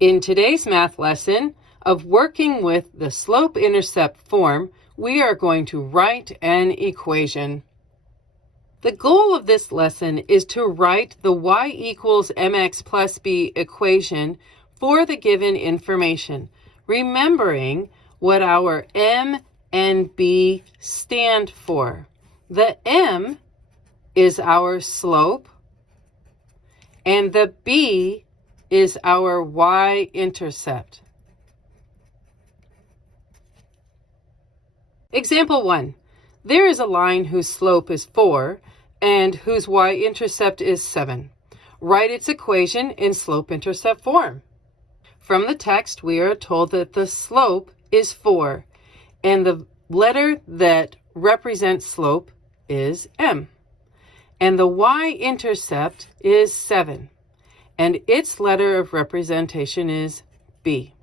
In today's math lesson of working with the slope-intercept form, we are going to write an equation. The goal of this lesson is to write the y equals mx plus b equation for the given information, remembering what our m and b stand for. The m is our slope, and the b is our y-intercept. Example 1. There is a line whose slope is 4 and whose y-intercept is 7. Write its equation in slope-intercept form. From the text, we are told that the slope is 4 and the letter that represents slope is m. And the y-intercept is 7. And its letter of representation is B.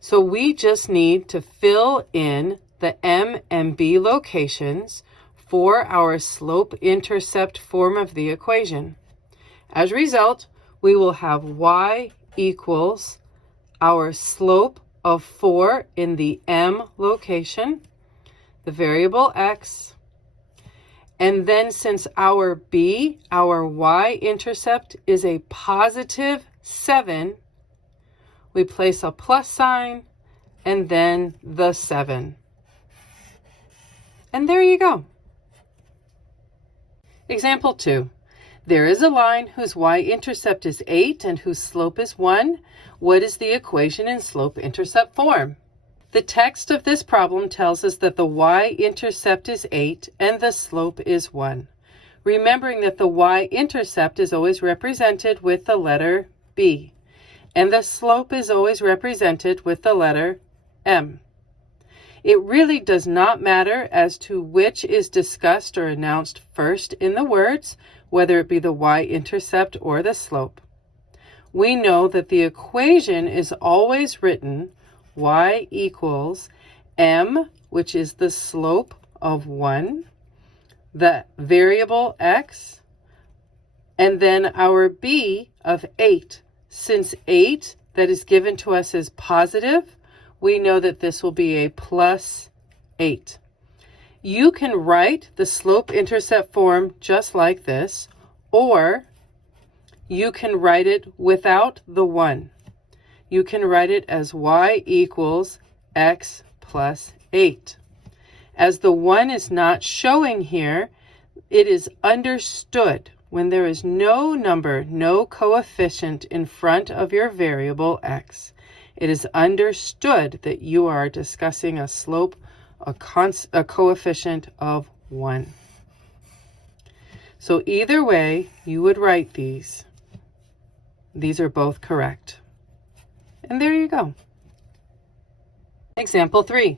So we just need to fill in the M and B locations for our slope-intercept form of the equation. As a result, we will have y equals our slope of 4 in the M location, the variable x, and then since our b, our y-intercept, is a positive 7, we place a plus sign and then the 7. And there you go. Example 2. There is a line whose y-intercept is 8 and whose slope is 1. What is the equation in slope-intercept form? The text of this problem tells us that the y-intercept is 8 and the slope is 1. Remembering that the y-intercept is always represented with the letter B, and the slope is always represented with the letter M. It really does not matter as to which is discussed or announced first in the words, whether it be the y-intercept or the slope. We know that the equation is always written y equals m, which is the slope of 1, the variable x, and then our b of 8. Since 8 that is given to us is positive, we know that this will be a plus 8. You can write the slope-intercept form just like this, or you can write it without the 1. You can write it as y equals x plus 8. As the 1 is not showing here, it is understood when there is no number, no coefficient in front of your variable x. It is understood that you are discussing a slope, a coefficient of 1. So either way you would write these. These are both correct. And there you go. Example 3.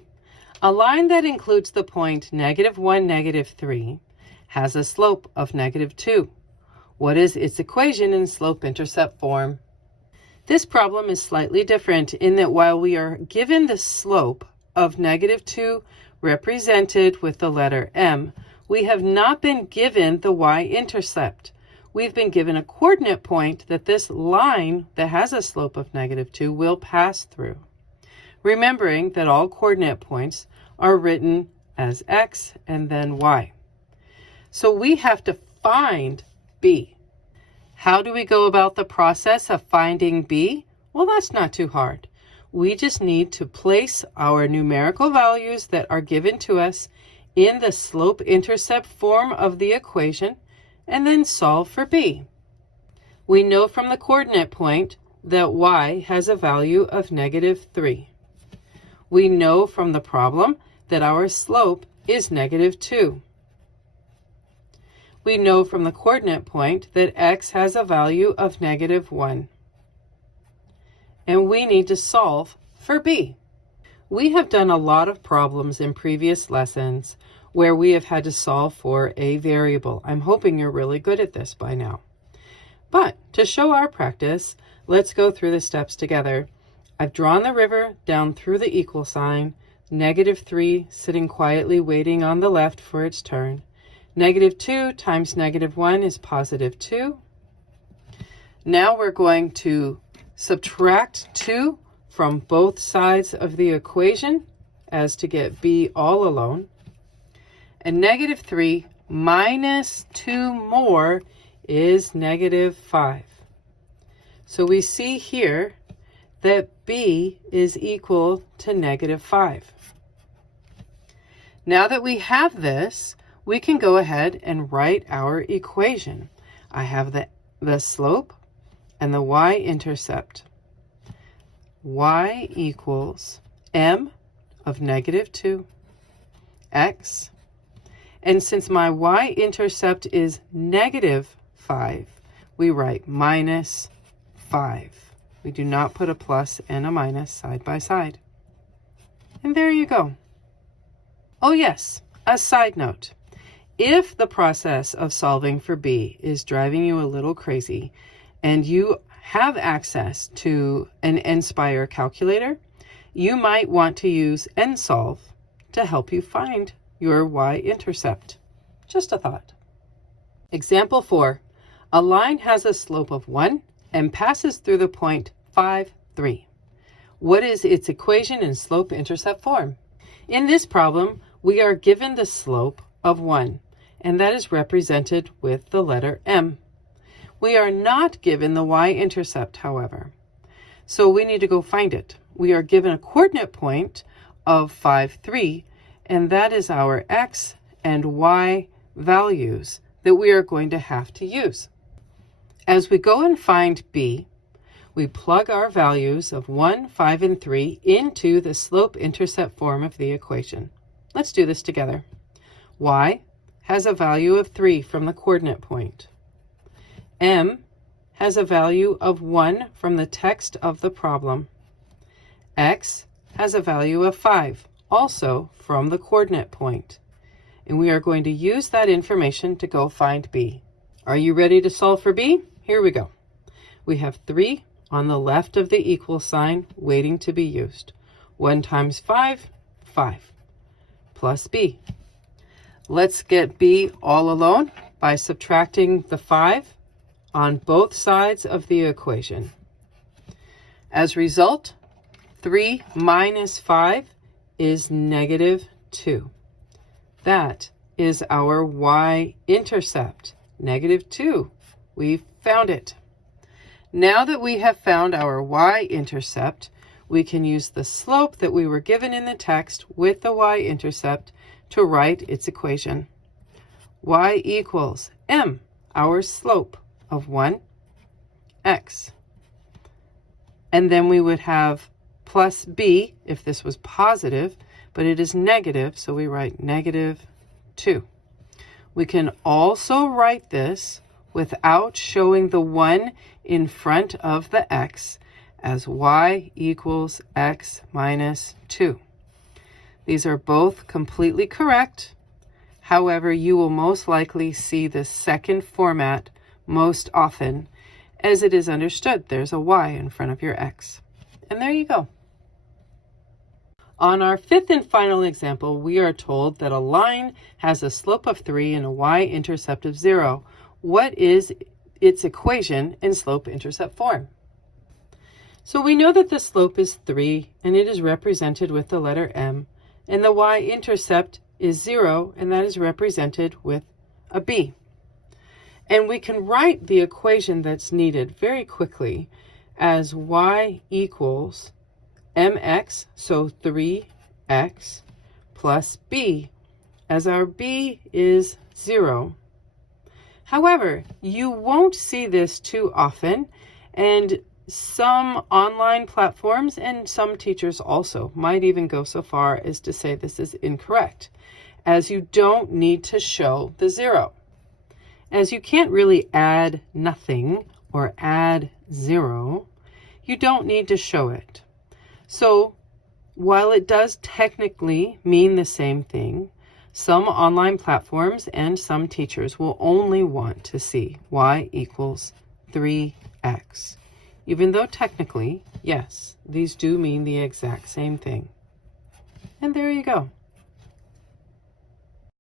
A line that includes the point -1, -3 has a slope of -2. What is its equation in slope-intercept form? This problem is slightly different in that while we are given the slope of -2 represented with the letter m, we have not been given the y-intercept. We've been given a coordinate point that this line that has a slope of -2 will pass through. Remembering that all coordinate points are written as x and then y. So we have to find b. How do we go about the process of finding b? Well, that's not too hard. We just need to place our numerical values that are given to us in the slope-intercept form of the equation and then solve for b. We know from the coordinate point that y has a value of -3. We know from the problem that our slope is -2. We know from the coordinate point that x has a value of -1. And we need to solve for b. We have done a lot of problems in previous lessons where we have had to solve for a variable. I'm hoping you're really good at this by now. But to show our practice, let's go through the steps together. I've drawn the river down through the equal sign, -3 sitting quietly waiting on the left for its turn. -2 times -1 is +2. Now we're going to subtract 2 from both sides of the equation as to get b all alone. And negative 3 minus 2 more is negative 5. So we see here that b is equal to negative 5. Now that we have this, we can go ahead and write our equation. I have the slope and the y-intercept. Y equals m of negative 2, x. And since my y-intercept is negative 5, we write minus 5. We do not put a plus and a minus side by side. And there you go. Oh yes, a side note. If the process of solving for b is driving you a little crazy and you have access to an Nspire calculator, you might want to use NSolve to help you find your y-intercept. Just a thought. Example 4. A line has a slope of 1 and passes through the point 5, 3. What is its equation in slope-intercept form? In this problem, we are given the slope of 1, and that is represented with the letter m. We are not given the y-intercept, however, so we need to go find it. We are given a coordinate point of 5, 3, and that is our x and y values that we are going to have to use. As we go and find b, we plug our values of 1, 5, and 3 into the slope-intercept form of the equation. Let's do this together. Y has a value of 3 from the coordinate point. M has a value of 1 from the text of the problem. X has a value of 5, also from the coordinate point. And we are going to use that information to go find b. Are you ready to solve for b? Here we go. We have 3 on the left of the equal sign waiting to be used. 1 times 5, 5, plus b. Let's get b all alone by subtracting the 5 on both sides of the equation. As a result, 3 minus 5 is negative 2. That is our y-intercept, negative 2. We found it. Now that we have found our y-intercept, we can use the slope that we were given in the text with the y-intercept to write its equation. Y equals m, our slope of 1, x. And then we would have plus b if this was positive, but it is negative, so we write negative 2. We can also write this without showing the 1 in front of the x as y equals x minus 2. These are both completely correct. However, you will most likely see the second format most often, as it is understood there's a y in front of your x. And there you go. On our fifth and final example, we are told that a line has a slope of 3 and a y-intercept of 0. What is its equation in slope-intercept form? So we know that the slope is 3, and it is represented with the letter m, and the y-intercept is 0, and that is represented with a b. And we can write the equation that's needed very quickly as y equals mx, so 3x, plus b, as our b is 0. However, you won't see this too often, and some online platforms and some teachers also might even go so far as to say this is incorrect, as you don't need to show the 0. As you can't really add nothing or add 0, you don't need to show it. So while it does technically mean the same thing, some online platforms and some teachers will only want to see y equals 3x. Even though technically, yes, these do mean the exact same thing. And there you go.